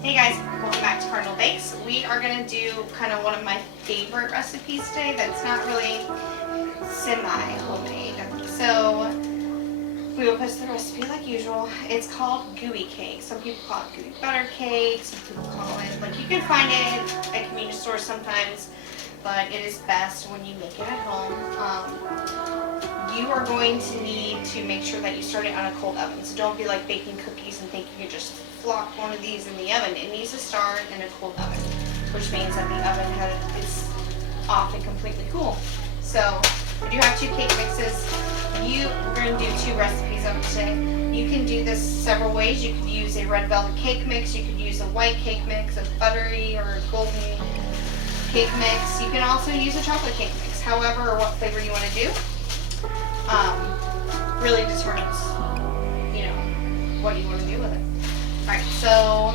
Hey guys, welcome back to Cardinal Bakes. We are going to do kind of one of my favorite recipes today that's not really semi-homemade. So we will post the recipe like usual. It's called Gooey Cakes. Some people call it Gooey Butter Cakes. Some people call it, like, you can find it at convenience stores sometimes, but it is best when you make it at home. You are going to need to make sure that you start it on a cold oven. So don't be like baking cookies and think you can just flop one of these in the oven. It needs to start in a cold oven, which means that the oven is off and completely cool. So I do have 2 cake mixes. We're going to do 2 recipes of it today. You can do this several ways. You could use a red velvet cake mix. You could use a white cake mix, a buttery or golden cake mix. You can also use a chocolate cake mix. However, what flavor you want to do really determines, what you want to do with it. Alright, so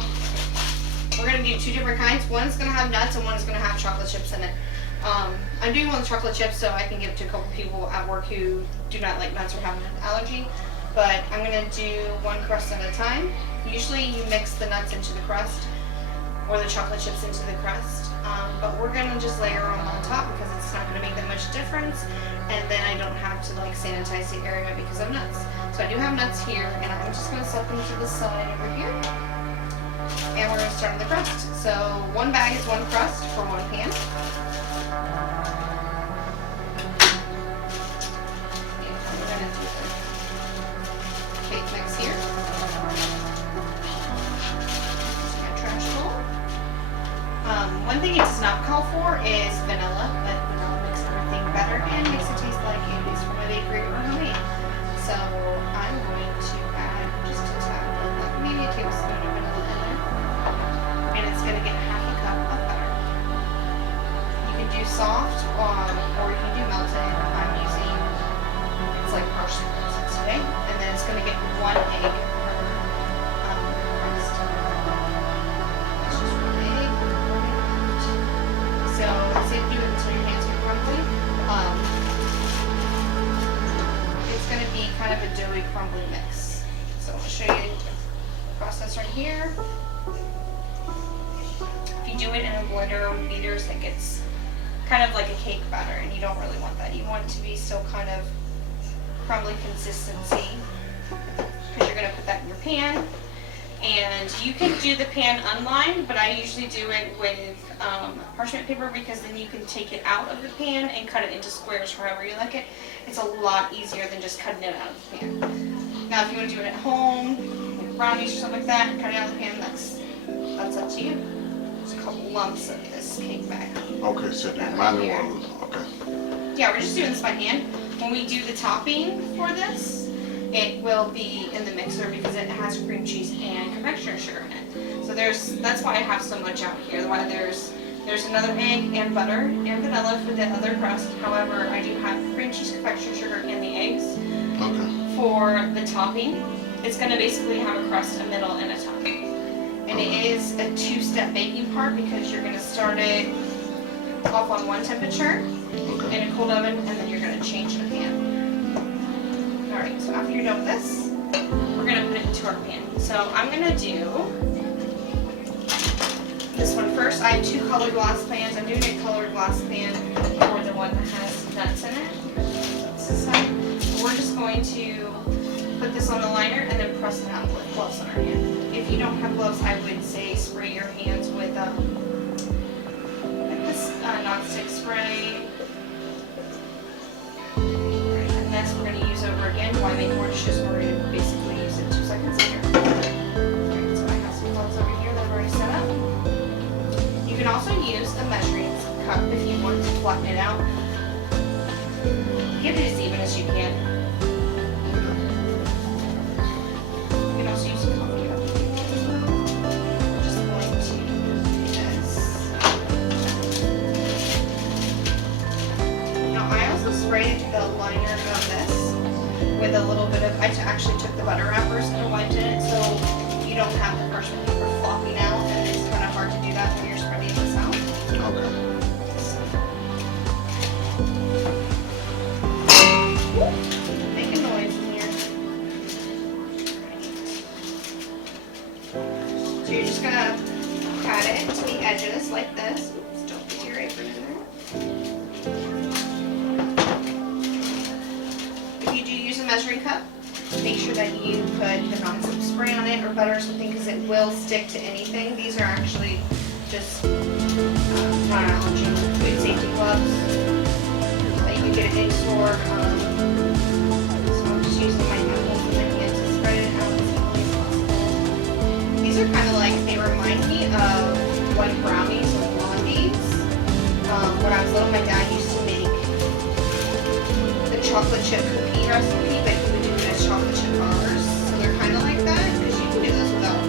we're going to do 2 different kinds. One's going to have nuts and one's going to have chocolate chips in it. I'm doing one with chocolate chips so I can give it to a couple people at work who do not like nuts or have an allergy. But I'm going to do one crust at a time. Usually you mix the nuts into the crust or the chocolate chips into the crust. But we're going to just layer them on top because it's not going to make that much difference. And then I don't have to sanitize the area because of nuts. So I do have nuts here, and I'm just going to set them to the side over here. And we're going to start on the crust. So 1 bag is 1 crust for 1 pan. And I'm going to do the cake mix here. Just my trash bowl. One thing it does not call for is vanilla, but vanilla makes everything better and makes it taste like it is from a bakery or homemade. So I'm going to add just a tad, maybe a tablespoon of vanilla in there, and it's going to get 1/2 cup of butter. You can do soft or you can do melted. I'm using, it's like partially melted today, and then it's going to get 1 egg per crust. It's just 1 egg. So say do it until your hands get crumbly. It's going to be kind of a doughy, crumbly mix. So I'll show you the process right here. If you do it in a blender or beaters, it gets kind of like a cake batter, and you don't really want that. You want it to be still kind of crumbly consistency because you're going to put that in your pan. And you can do the pan unlined, but I usually do it with parchment paper because then you can take it out of the pan and cut it into squares however you like it. It's a lot easier than just cutting it out of the pan. Now if you want to do it at home, like brownies or something like that, and cut it out of the pan, that's up to you. There's a couple lumps of this cake back. Okay, so mine one. Okay. Yeah, we're just doing this by hand. When we do the topping for this, it will be in the mixer because it has cream cheese and confectionery sugar in it. So that's why I have so much out here. Why there's another egg and butter and vanilla for the other crust. However, I do have cream cheese, confectionery sugar, and the eggs. Okay. For the topping, it's going to basically have a crust, a middle, and a top. And it is a 2-step baking part because you're going to start it off on 1 temperature in a cold oven, and then you're going to change the pan. Alright, so after you're done with this, we're going to put it into our pan. So I'm going to do this one first. I have 2 colored glass pans. I'm doing a colored glass pan for the one that has nuts in it. That's this side. We're just going to put this on the liner and then press it out with gloves on our hand. If you don't have gloves, I would say spray your hands with like this non-stick spray. We're going to use over again. Why make more dishes? We're going to basically use it 2 seconds later. Alright, so I have some gloves over here that I've already set up. You can also use a measuring cup if you want to flatten it out. Get it as even as you can. You can also use a coffee cup if you want as well. We're just going to do this. Now I also sprayed the liner of this with a little bit of, I actually took the butter wrappers and wiped in it so you don't have the parchment paper flopping out, and it's kind of hard to do that when you're spreading this out. Okay. Making noise in here. So you're just gonna pat it to the edges like this. Oops, don't get your apron in there. If you do use a measuring cup, make sure that you put either on some spray on it or butter or something because it will stick to anything. These are actually just non-allergy food safety gloves that you can get at any store. So I'm just using my knuckles and my hands to spread it out as evenly as possible. These are kind of like, they remind me of white brownies or blondies. When I was little, my dad used to make the chocolate chip cookie recipe, but he would do it as chocolate chip bars. So they're kind of like that because you can do this without.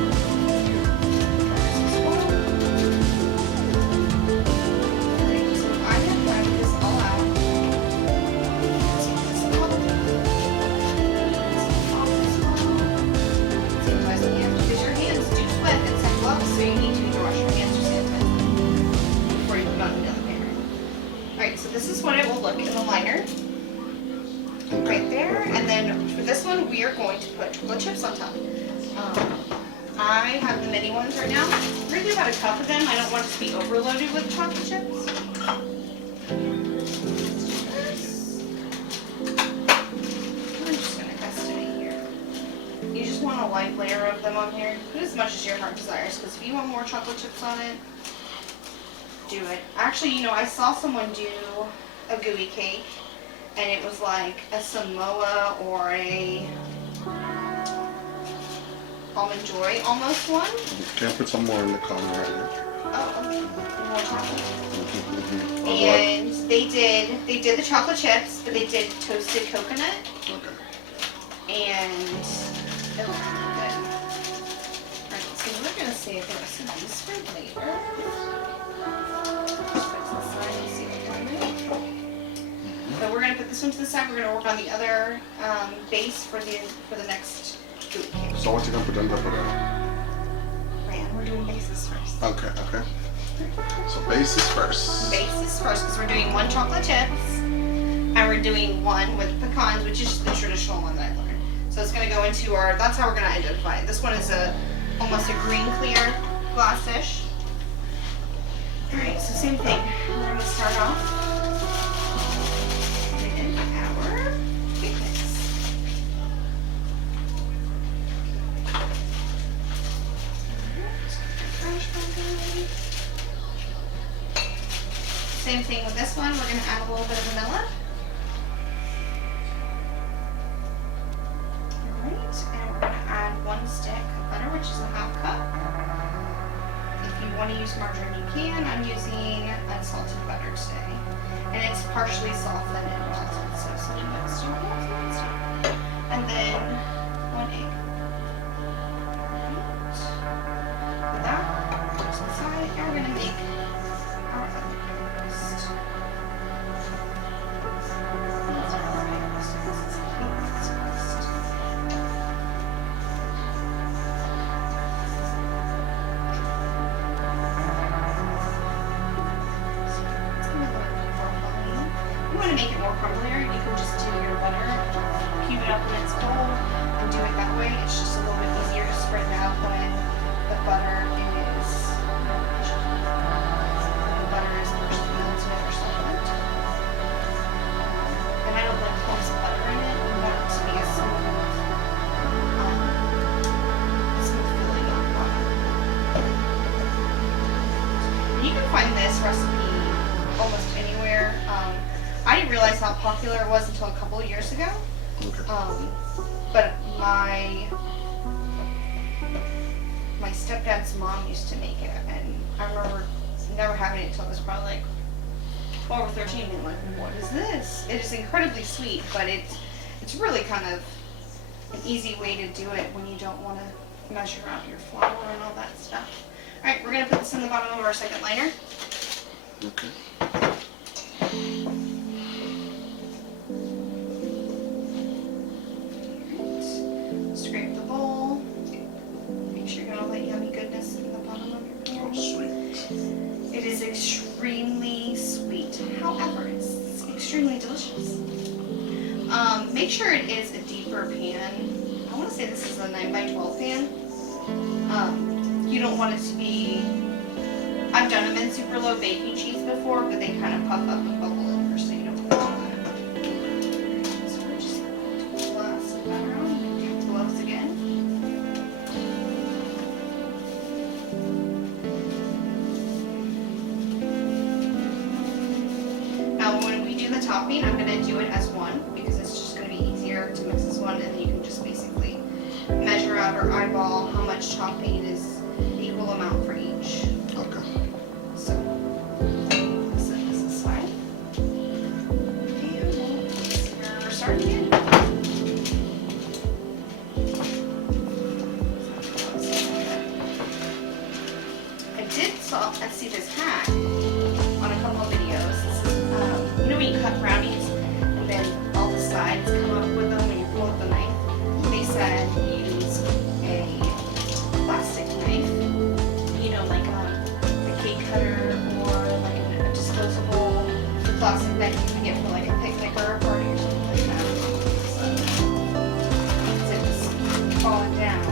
Alright, so I have grinded this all out. Take this off. Sanitize the hands because your hands do sweat and send gloves, so you need to wash your hands or sanitize them before you put on the other layer. Alright, so this is what it will look in the liner. Right there, and then for this one we are going to put chocolate chips on top. I have the mini ones right now. We're going to do about a cup of them. I don't want it to be overloaded with chocolate chips. I'm just going to estimate here. You just want a light layer of them on here. Put as much as your heart desires, because if you want more chocolate chips on it, do it. Actually, you know, I saw someone do a gooey cake. And it was like a Samoa or a Almond Joy almost one. Can I put some more in the corner right here? Oh, okay. More chocolate. And they did the chocolate chips, but they did toasted coconut. Okay. And it looked really good. Alright, so we're gonna save the rest of these for later. Just put this aside and see what we're doing. So we're gonna put this one to the side. We're gonna work on the other base for the next gooey cake. So what you gonna put on top of that? Ryan, we're doing bases first. Okay, okay. So bases first. Bases first, because we're doing one chocolate chips, and we're doing one with pecans, which is the traditional one that I learned. So it's gonna go into our. That's how we're gonna identify it. This one is almost a green clear glass dish. All right, so same thing. We're gonna start off. Same thing with this one, we're going to add a little bit of vanilla. Alright, and we're going to add 1 stick of butter, which is a ½ cup. If you want to use margarine, you can. I'm using unsalted butter today. And it's partially softened and melted, so some of it's still good. And then 1 egg. Alright. With that, put this aside, and we're going to make our other crust. You want to make it more crumblier, you can just do your butter, cube it up when it's cold, and do it that way. It's just a little bit easier to spread it out when the butter is first melted or something. And I don't like clumps of butter in it. You want it to be a smooth filling on the bottom. And you can find this recipe almost anywhere. I didn't realize how popular it was until a couple of years ago. Okay. But my stepdad's mom used to make it, and I remember never having it until I was probably like 12 or 13, being like, what is this? It is incredibly sweet, but it's really kind of an easy way to do it when you don't want to measure out your flour and all that stuff. All right, we're gonna put this in the bottom of our second liner. Okay. Scrape the bowl. Make sure you got all that yummy goodness in the bottom of your bowl. Oh, sweet. It is extremely sweet. However, it's extremely delicious. Make sure it is a deeper pan. I want to say this is a 9x12 pan. You don't want it to be I've done them in super low baking sheets before, but they kind of puff up and bubble over, so you don't want that. So we're just going to blast it around. Do gloves again. Now when we do the topping, I'm going to do it as one because it's just going to be easier to mix as one, and then you can just basically measure out or eyeball how much topping is the equal amount for each. Okay. So, set this aside. And we'll start again. I see this hack on a couple of videos. This is, you know when you cut brownies and then all the sides come up with them when you pull up the knife? They said use a plastic knife, you know, like a cake cutter or like a disposable plastic knife you can get for like a picnic or a party or something like that. So it's falling down.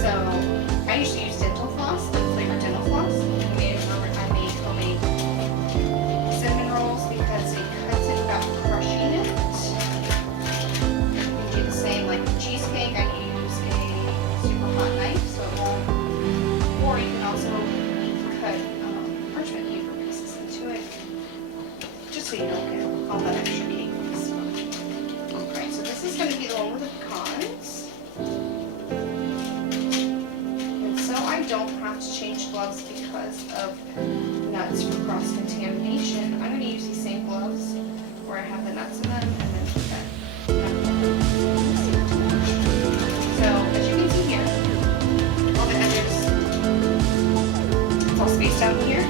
So I usually use dental floss, like flavored dental floss. I made homemade cinnamon rolls because it cuts it without crushing it. You can do the same like with cheesecake. I use a super hot knife so it won't. Or you can also cut parchment paper pieces into it, just so you don't get all that extra cake. Alright, so this is going to be the one with the pecans. I don't have to change gloves because of nuts for cross-contamination. I'm going to use these same gloves where I have the nuts in them and then put that nut in. So as you can see here, all the edges, it's all spaced out here.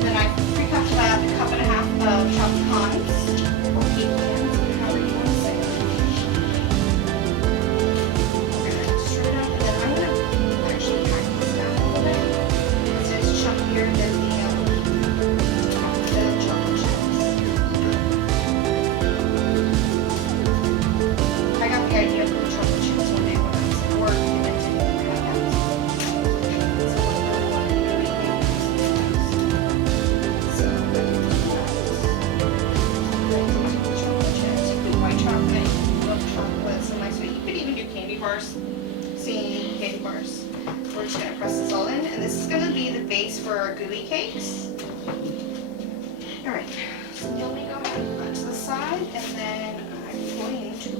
Then I pre-cupped that a cup and a half of chopped pecans or pecans, however you want to say it. We're going to stir it up and then I'm going to chunkier than the chocolate chips. I got the idea for the chocolate chips one day when I was at work and I didn't have that. So I really wanted to eat those. So chocolate chips. You can do white chocolate, you love chocolate, so nice. You could even do candy bars. See, candy bars. We're just going to press this all in, and this is going to be the base for our gooey cakes. Alright, so let me go ahead and put it to the side, and then I'm going to,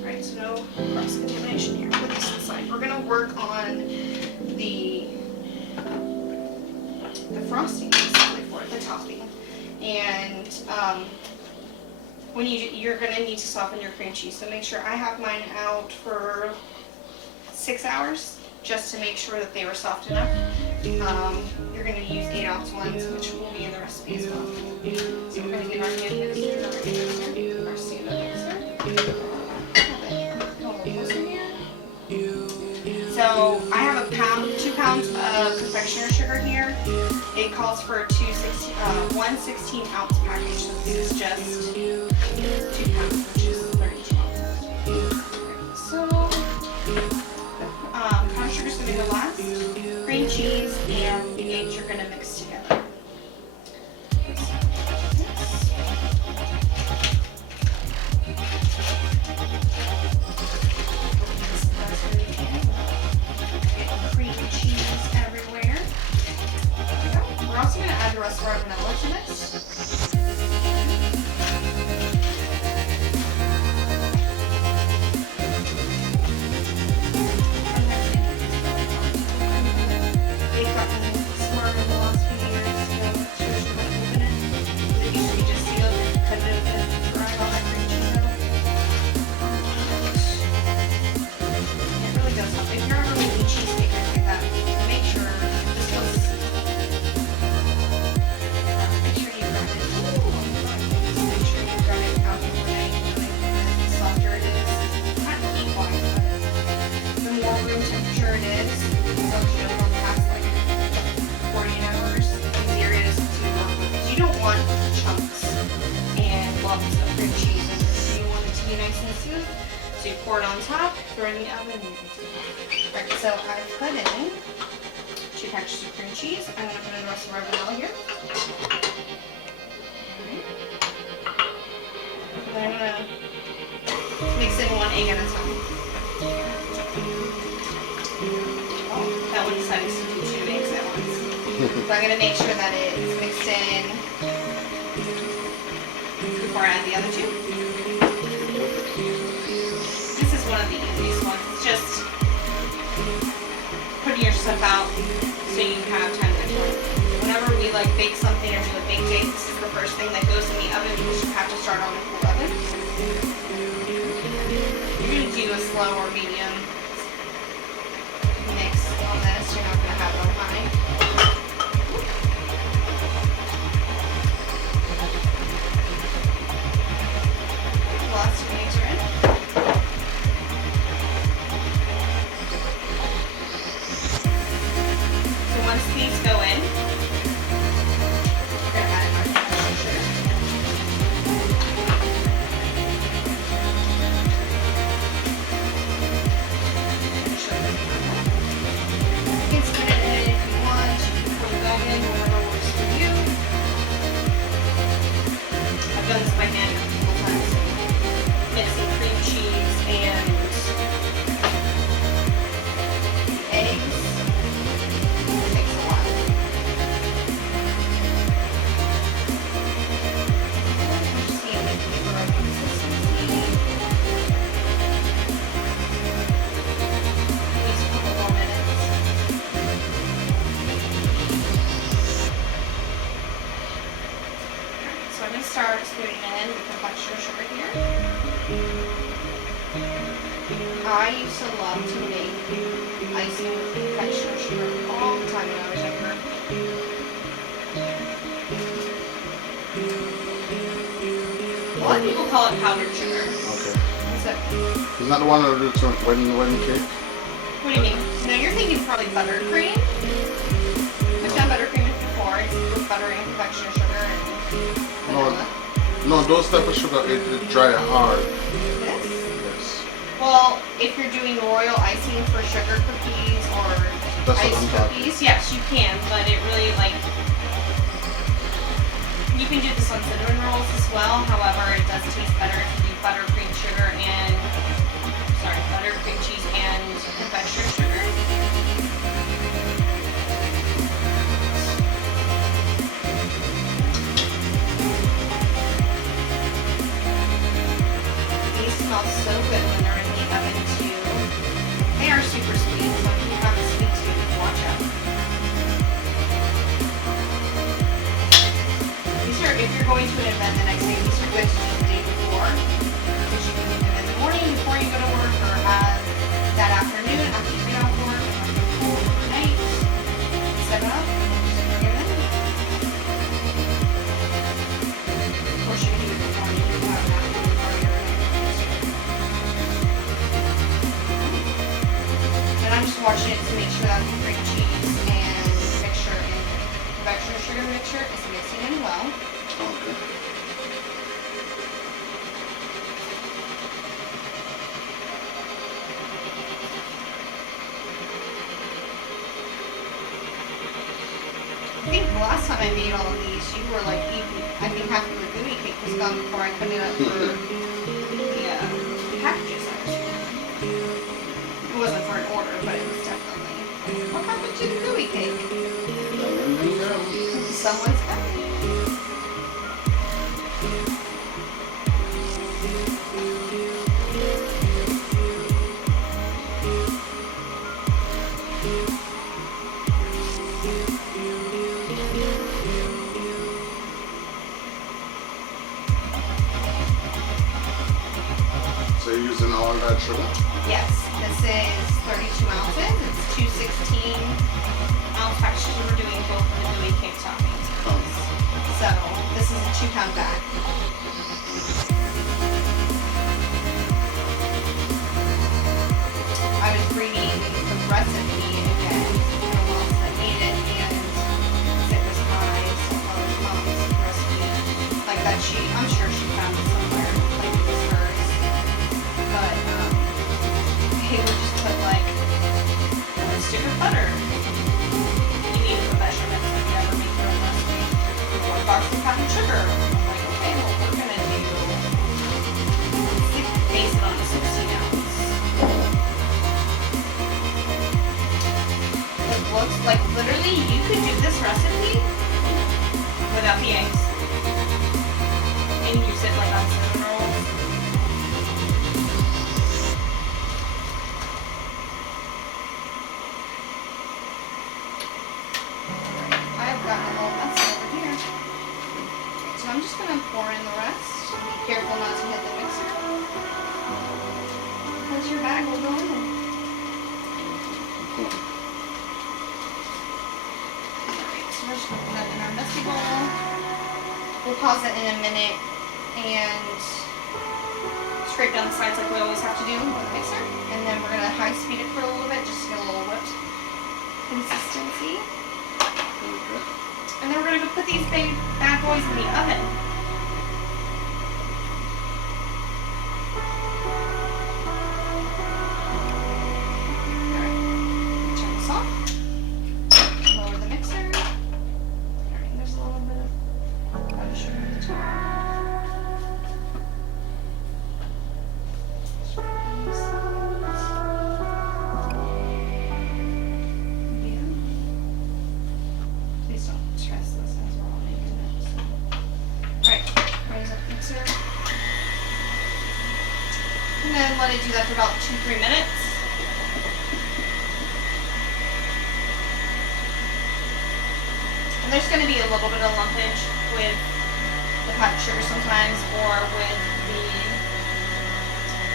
alright, so no cross-contamination here. Put this to the side. We're going to work on the frosting basically for it, the topping. And when you're going to need to soften your cream cheese, so make sure I have mine out for 6 hours. Just to make sure that they were soft enough. You're going to use 8-ounce ones, which will be in the recipe as well. So we're going to get our hand mixer, our stand-up mixer. So I have 2 pounds of confectioner sugar here. It calls for 1 16-ounce package, so this is just 2 pounds, which is 32 ounces. So brown sugar's going to go last. Cream cheese and the eggs you're going to mix together. Cream cheese everywhere. There we go. We're also going to add the rest of our vanilla to this. pour it on top, throw it in the oven. Right, so I put in 2 packages of cream cheese. I'm gonna put in the rest of our vanilla here. Then I'm gonna mix in 1 egg at a time. Oh, that one decided to do 2 eggs at once. So I'm gonna make sure that it's mixed in before I add the other 2. This is one of the easiest ones. It's just putting your stuff out so you have time to cook. Whenever we like bake something or do a baked cake, this is the first thing that goes in the oven because you have to start on a cool oven. You're going to do a slow or medium mix on this. You're not going to have it on high. The last 2 eggs are in. So once these go in, we're going to add our sugar. You can spin it in if you want. You can put it back in, whatever works for you. I've done this by hand a couple times. Mixing cream cheese and eggs. It takes a while. Just see if they get the right consistency. Needs a couple more minutes. So I'm going to start putting in the confectioner sugar here. I used to love to make icing with confectioner sugar all the time when I was younger. A lot of people call it powdered sugar. Okay. So, Isn't that the one that do to wedding cake? what do you mean? No, you're thinking probably buttercream. I've done buttercream before. It's with butter and confectioner sugar and vanilla. No, those type of sugar, it dry hard. This? Yes. Well, if you're doing royal icing for sugar cookies or That's what ice I'm talking. cookies, yes, you can, but it really like you can do this on cinnamon rolls as well. However, it does taste better if you do buttercream cheese and confectioner sugar. These smell so good when they're in the oven too. They are super sweet, so if you have a sweet tooth, watch out. These are, if you're going to an event the next day, these are good to do the day before. Because you can do them in the morning before you go to work or have that afternoon after you get off work or overnight. Set it up, just bring it in. Of course, you can do it in the morning if you have an afternoon party or anything. And I'm just watching it to make sure that the cream cheese and mixture and confectioner sugar mixture is mixing in well. Okay. I think the last time I made all of these, you were like eating, I think half of the gooey cake was gone before I put it up for the packages I was doing. It wasn't for an order, but it was definitely. What happened to the gooey cake? Someone's coming. So you're using all that sugar? Yes, this is 32 ounces. It's 216-ounce packages. We're doing both of the gooey cake toppings. So this is a 2-pound bag. I was reading the recipe again. I don't know else that made it, and it was my stepmother's mom's recipe. Like that I'm sure she found it somewhere. Like it was hers. But butter. You need the measurements if you ever make your own recipe. 4 boxes of powdered sugar. I'm like, okay, well, we're gonna do based on the 16 ounce. It looks like literally you could do this recipe without the eggs and use it like on cinnamon rolls. I've gotten a little messy over here. So I'm just gonna pour in the rest. Be careful not to hit the mixer, because your bag will go in. Alright, so we're just gonna put that in our messy bowl. We'll pause it in a minute and scrape down the sides like we always have to do with the mixer. And then we're gonna high speed it for a little bit just to get a little whipped consistency. Okay. And then we're gonna go put these bad boys in the oven. Alright, turn this off. Lower the mixer. Alright, there's a little bit of powdered sugar on the top. Please don't stress this as we're all making it. Alright, raise up the mixer. And then let it do that for about 2-3 minutes. And there's going to be a little bit of lumpage with the powdered sugar sometimes, or with the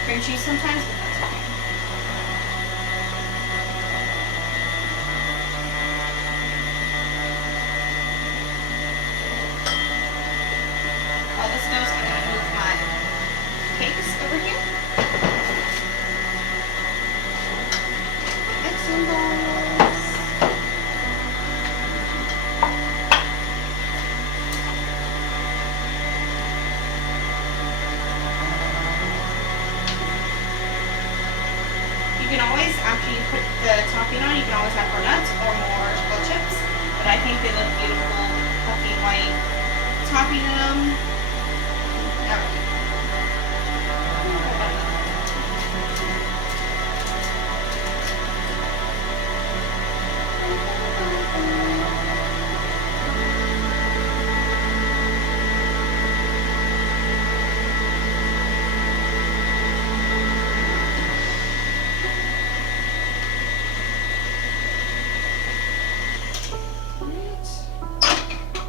cream cheese sometimes, but that's okay. While this goes, I'm going to move my cakes over here. Mixing bowls. You can always, after you put the topping on, you can always add more nuts or more chocolate chips. But I think they look beautiful, puffy white topping them. Alright.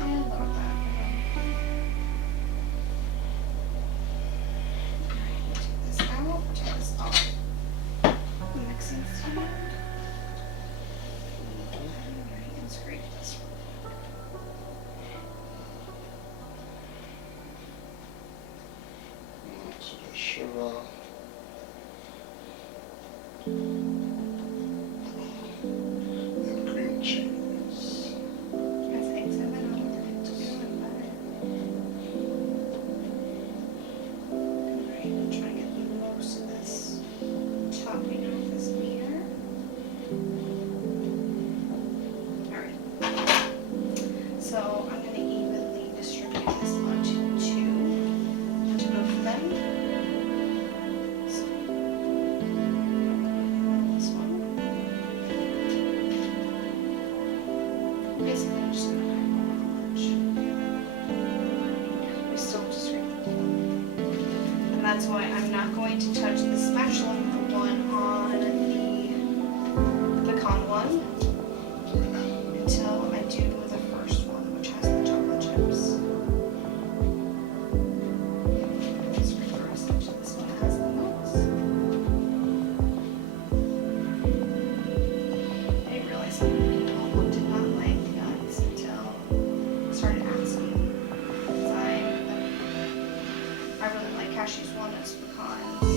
And lower that. Take this out, take this off. Mixing stand. Alright, and scrape this real quick. So the sugar. And cream cheese. Has eggs in it on it too, and butter. Alright, I'm trying to get most of this topping off this beater. Alright. So I'm gonna evenly distribute this onto both of them. So, this one. Basically, I'm just gonna kind of watch. We still have to scrape the bottom. And that's why I'm not going to touch the spatula with the one on the pecan one until I do the first one, which has the chocolate chips. Scrape the rest into this one that has the nuts. I didn't realize how many people did not like nuts until I started asking. 'Cause I really like cashews, walnuts, pecans.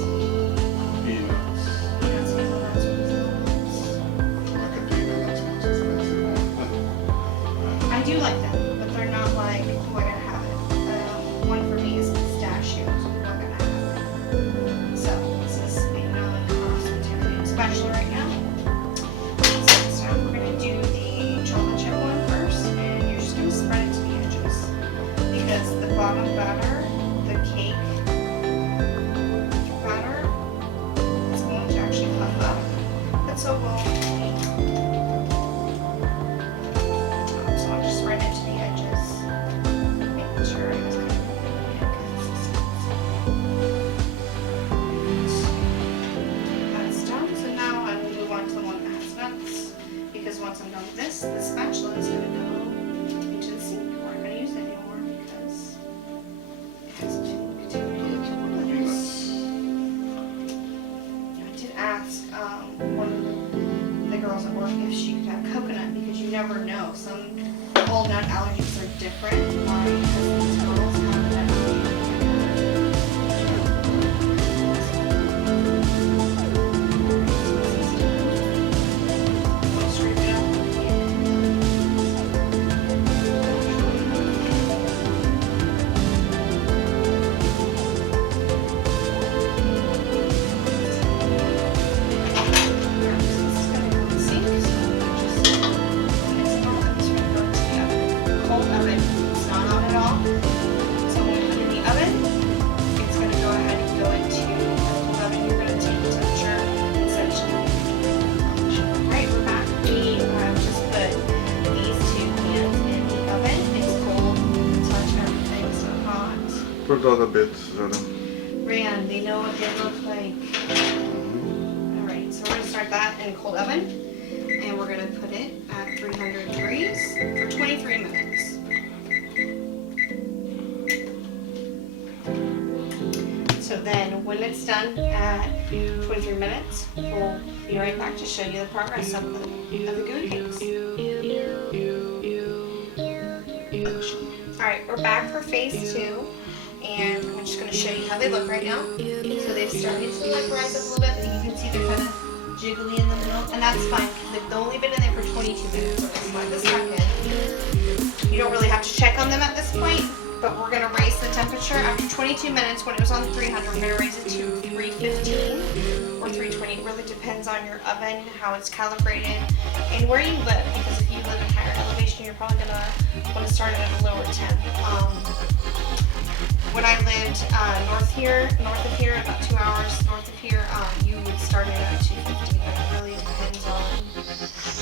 did ask one of the girls at work if she could have coconut because you never know. Some all nut allergies are different. Because these girls have that. Put the other bit, Rand, they know what they look like. Alright, so we're going to start that in a cold oven. And we're going to put it at 300 degrees for 23 minutes. So then, when it's done at 23 minutes, we'll be right back to show you the progress of the Gooey Cakes. Alright, we're back for phase 2. And I'm just going to show you how they look right now. So they've started to like rise up a little bit, but you can see they're kind of jiggly in the middle, and that's fine because they've only been in there for 22 minutes. So it's like this second. You don't really have to check on them at this point, but we're going to raise the temperature after 22 minutes. When it was on 300, we're going to raise it to 315 or 320. It really depends on your oven, how it's calibrated, and where you live. Because if you live at higher elevation, you're probably going to want to start it at a lower temp. When I lived north of here, about 2 hours north of here, you would start it at 250, but it really depends on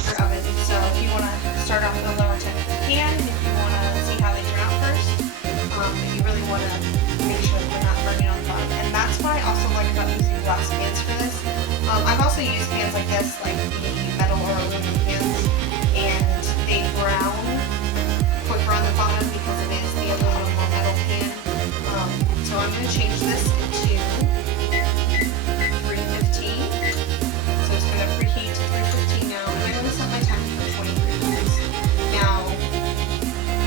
your oven. So if you want to start off with a lower temp, you can. If you want to see how they turn out first, you really want to make sure that they're not burning on the bottom. And that's what I also like about using glass pans for this. I've also used pans like this, like the metal or aluminum pans, and they brown quicker on the bottom because it is the aluminum or metal pan. So I'm going to change this to 315. So it's going to preheat to 315 now, and I'm going to set my timer for 23 minutes. Now,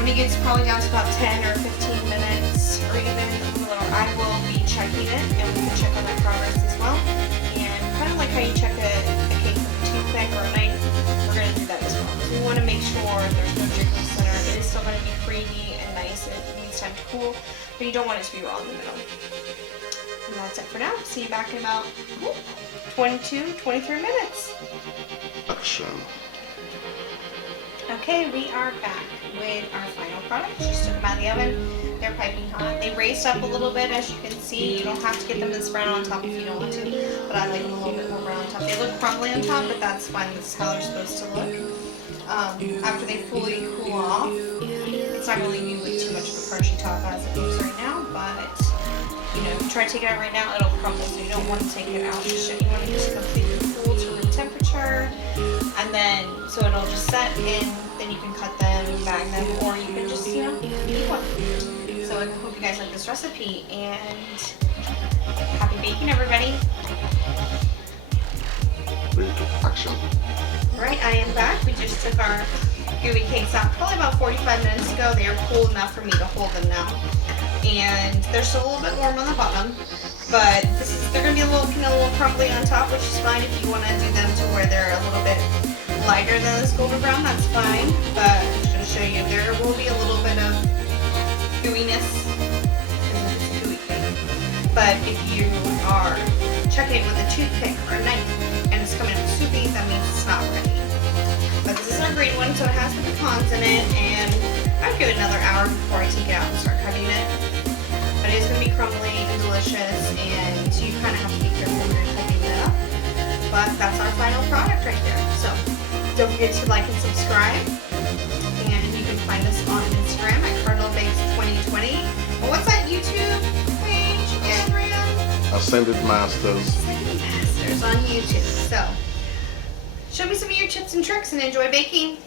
when it gets probably down to about 10 or 15 minutes, or even a little lower, I will be checking it, and we can check on that progress as well. And kind of like how you check a cake with a toothpick or a knife, we're going to do that as well. So we want to make sure there's no jiggle in the center. It is still going to be creamy and nice. It needs time to cool. But you don't want it to be raw in the middle. And that's it for now. See you back in about 23 minutes. Action. Okay, we are back with our final product. Just took them out of the oven. They're piping hot. They raised up a little bit, as you can see. You don't have to get them this brown on top if you don't want to, but I like them a little bit more brown on top. They look crumbly on top, but that's fine. This is how they're supposed to look. After they fully cool off, it's not going to leave you with too much of a crunchy top as it is right now, but you know, if you try to take it out right now, it'll crumble, so you don't want to take it out just yet. You want to just completely cool to room temperature, and then so it'll just set in, then you can cut them, bag them, or you can just, you know, eat one. So I hope you guys like this recipe, and happy baking, everybody. Action. Alright, I am back. We just took our Gooey Cakes out probably about 45 minutes ago. They are cool enough for me to hold them now. And they're still a little bit warm on the bottom, but they're going to be a little crumbly on top, which is fine. If you want to do them to where they're a little bit lighter than this golden brown, that's fine. But I'm just going to show you, there will be a little bit of gooiness because it's a gooey cake. But if you are checking it with a toothpick or a knife and it's coming out soupy, that means it's not ready. But this is our green one, so it has the pecans in it, and I'd give it another hour before I take it out and start cutting it. But it is going to be crumbly and delicious, and so you kind of have to be careful when you're cutting it up. But that's our final product right there. So don't forget to like and subscribe, and you can find us on Instagram at CardinalBakes2020. Well, what's that YouTube page again, Rhea? Ascended Masters. Ascended Masters on YouTube. So show me some of your tips and tricks and enjoy baking.